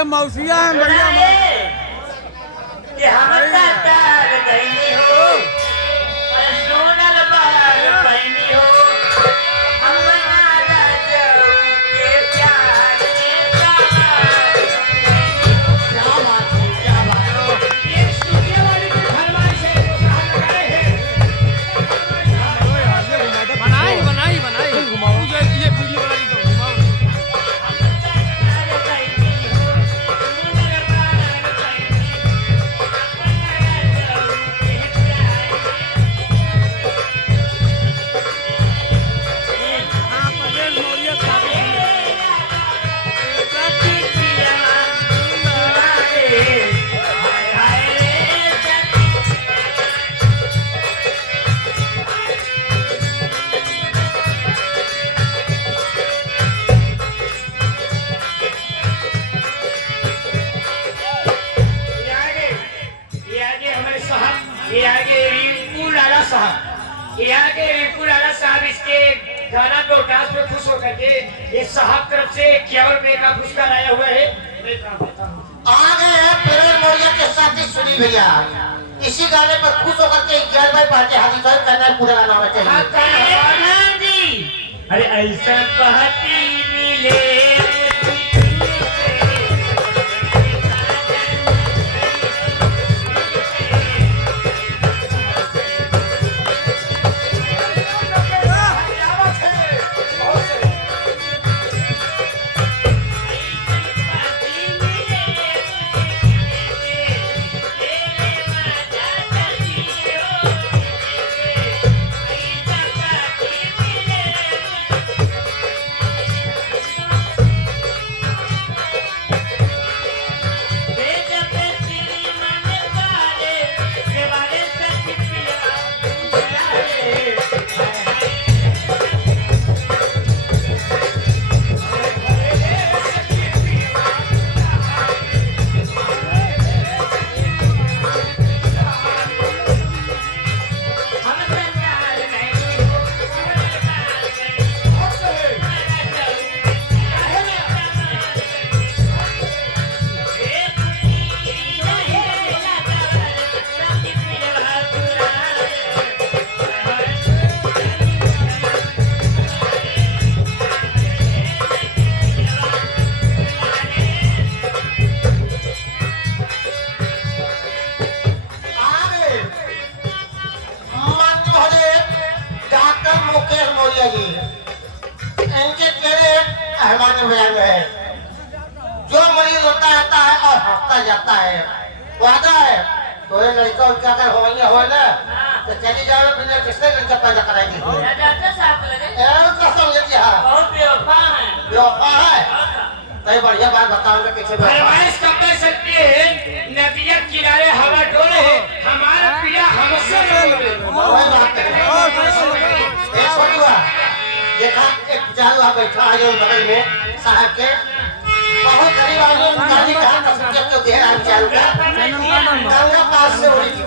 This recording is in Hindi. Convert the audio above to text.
अरे मौसिया है बढ़िया कि हम तार गई हो सोनल बार बहनी हो हम मनाला जाऊ के प्यार में क्या बात है क्या बात है ये स्टूडियो वाले की फरमाइश है जो साहब लगाए हैं बनाई घुमाओ ये वीडियो बनाई तो घुमाओ रिंकू लाला साहब इसके गाना को डांस में खुश होकर के ये साहब तरफ से 51 रुपए का पुरस्कार आया हुआ है। आ गए हैं प्रेम मौर्य के साथी सुनील भैया। इसी गाने पर खुश होकर के 11 भाई पार्टी हाजिर करना पूरा गाना होना चाहिए। अरे ऐसा पहती मिले जो मरीज होता रहता है और हंसता जाता है वादा है तो ये लड़का उनका अगर होंगे हो ना तो चली जाओ बिना किसने लड़का पैदा कराएगी डॉक्टर साहब लगे कसम लेती है बहुत बेवफा है कई बढ़िया बात बताऊंगा पीछे फरमाइश कब कर सकते हैं नदिया किनारे हवा डोले है हमारा पिया हमसे देखा एक चालू बैठा है बगल में साहब के बहुत गरीब आदमी गाड़ी कहां का सब्जेक्ट तो दे रहा है चालू का गंगा पास से हो रही थी